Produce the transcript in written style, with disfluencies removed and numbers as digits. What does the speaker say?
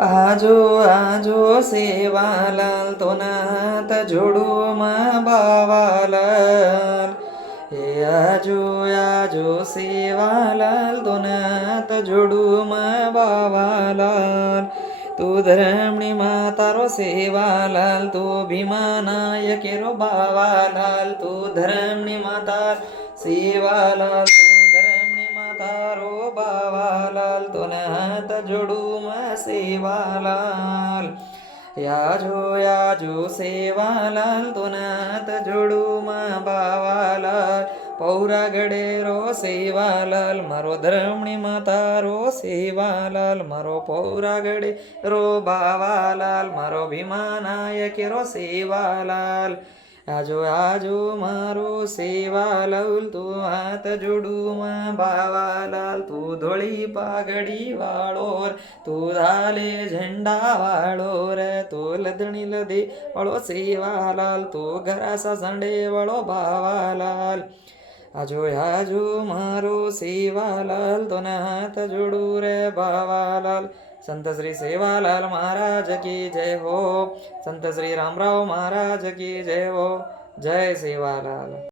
આજો આજો સેવાલાલ તો નાથ જોડું માં બાવાલાલ. હે આજો આજો સેવાલાલ તો નાથ જોડું માં બાવાલાલ. તું ધરમણી માં તારો સેવાલાલ, તું ભીમાનાય કેરો બાવાલાલ. તું ધરમણી માં તાર સેવાલાલ, તું ધરમણી માં તારો બાવાલાલ. તો નાથ જોડું માં સેવાલાલ. યાજો યાજો સેવાલાલ, તો નાથ જોડું માં બાવાલાલ. પૌરા ગડેરો સેવાલાલ, મારો ધરમણી માં તારો સેવાલાલ. મારો પૌરા ગડેરો બાવાલાલ, મારો ભીમાનાય કેરો સેવાલાલ. આજો આજો મારો સેવાલાલ, તું હાથ જોડું માં બાવાલાલ. તું ધોળી પાઘડી વાળો રે, તું ધાલે ઝંડા વાળો રે. તું લધણી લધી વાળો સેવાલાલ, તું ઘરાસા સંડે વાળો બાવાલાલ. આજો આજો મારો સેવાલાલ, તો હાથ જોડું રે બાવાલાલ. સંત શ્રી સેવાલાલ મહારાજ કી જય હો. સંત શ્રી રામરાવ મહારાજ કી જય હો. જય સેવાલાલ.